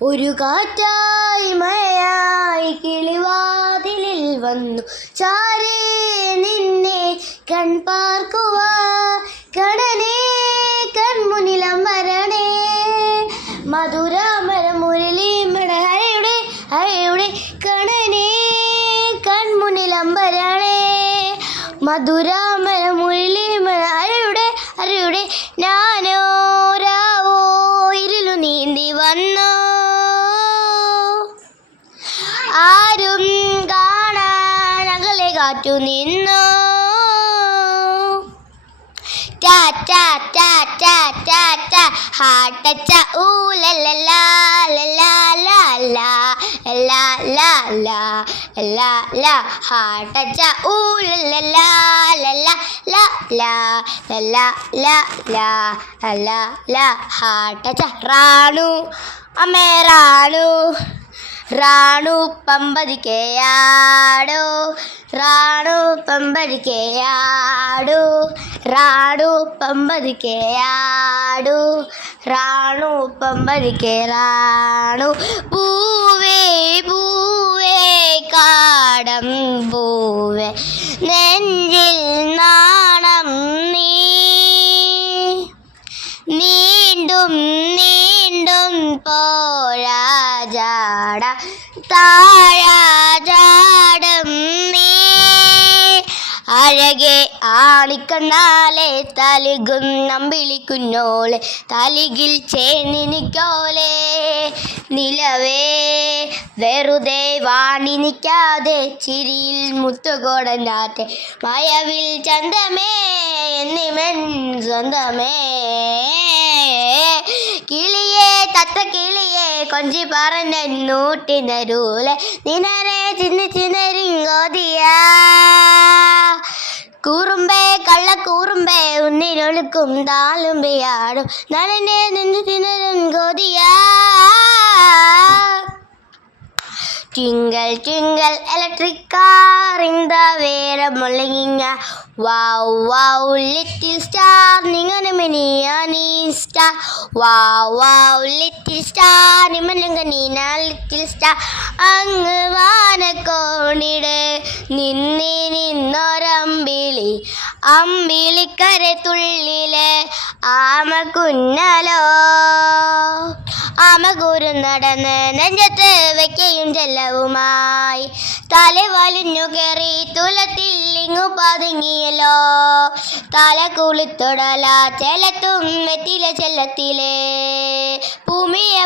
ഒരു കാറ്റായി മഴയായി കിളിവാതിലിൽ വന്നു ചാരേ നിന്നെ കൺപാർക്കുവാ കടനേ കൺമുന്നിലമരണേ മധുരാമര മുരളീമട ഹരയുടെ ഹരയുടെ കടനേ കൺമുന്നിലമരണേ മധുരാമര മുരളീമട ഹരയുടെ ഹരയുടെ ഞാനോ രാവോ ഇരുളു നീന്തി വന്നോ ആരും കാണാൻ അകലെ കാറ്റു നിന്നോ ടാ ടാ ടാ ടാ ടാ ടാ ഹാട്ടച്ച ഊലല്ലാ ലല്ലാ ലാ ലാ ലാ ലാ ലാ ലാ ലാ ഹാട്ടച്ച ഊലല്ലാ ലല്ലാ ലാ ലാ ലല്ലാ ലാ ലാ ലാ ലാ ഹാട്ടച്ച റാണു അമ്മേ റാണു റാണു പമ്പതിക്കയാടോ റാണു പമ്പതിക്കയാടു റാണു പമ്പതിക്കയാടു റാണു പമ്പതിക്കയാടു പൂവേ പൂവേ കാടം പൂവേ നെഞ്ചിൽ നാണം നീ നീണ്ടും നീണ്ടും പോരാ ജാട താഴാ ജാടം നീ അഴകെ ആണിക്കണ്ണാലെ തലികും നമ്പിളിക്കുഞ്ഞോളെ തലികിൽ ചേർന്നിനിക്കോലെ നിലവേ വെറുതെ വാണി നിൽക്കാതെ ചിരിയിൽ മുത്തുകൊടഞ്ഞാറ്റെ മയവിൽ ചന്തമേ എന്നിമൻ സ്വന്തമേ കിളിയെ തത്ത കിളിയെ കൊഞ്ചി പറഞ്ഞൂട്ടിനരൂലെ നിനരെ ചിന്നരിങ്കോതിയാ കൂറുമ്പേ കള്ളക്കൂറുമ്പേ ഉന്നിനൊളുക്കും താളുമ്പയാടും നനനെ നിന്ന് തിന്നരങ്കോതിയാ Twinkle, twinkle, electric car in the air, mulling. Wow, wow, little star, ninganamani star. Wow, wow, little star, nimananganina, little star. Angvana konide, ninni ninnorambili, ambili kare tullile, amakunnalo. ആമകൂരു നടന്ന് നെഞ്ചത്ത് വയ്ക്കയും ചെല്ലവുമായി തല വലിഞ്ഞു കയറി തുലത്തിൽ ഇങ്ങു പതുങ്ങിയല്ലോ തല കുളിത്തൊടല ചെലത്തും വെറ്റില ചെല്ലത്തിലെ ഭൂമിയെ